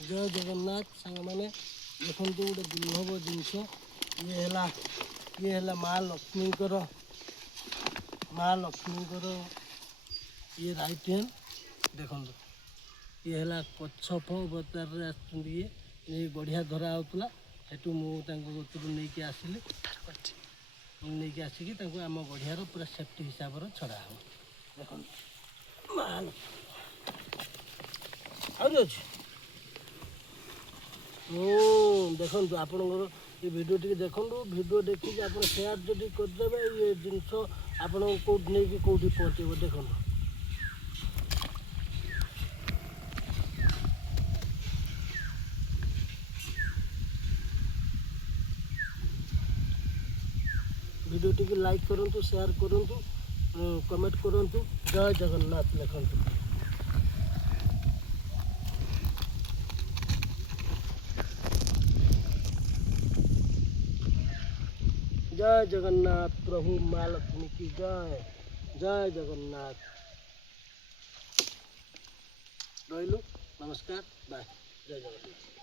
जय जगन्नाथ सांग मैंने देखो गोटे दुर्लभ जिनस ये है माँ लक्ष्मी ये राइट हैंड देखो ये है कच्छप अवतार ये बढ़िया धरा होता सेठू मुझे नहीं आसिली नहीं आसिकी आम गढ़ियार पूरा सेफ्टी हिसाब से छड़ा हम देख माँ अच्छे देखु आपणकर ये वीडियो टी देखु वीडियो देखिए आप सेयार जब करदे ये जिनस आपण नहीं कौटी पहुँचे देखो वीडियो टी लाइक करूँ शेयर करूँ कमेंट करूँ जय जगन्नाथ लिखु जय जगन्नाथ प्रभु माँ लक्ष्मी की जय जय जगन्नाथ रही नमस्कार बाय जय जगन्नाथ।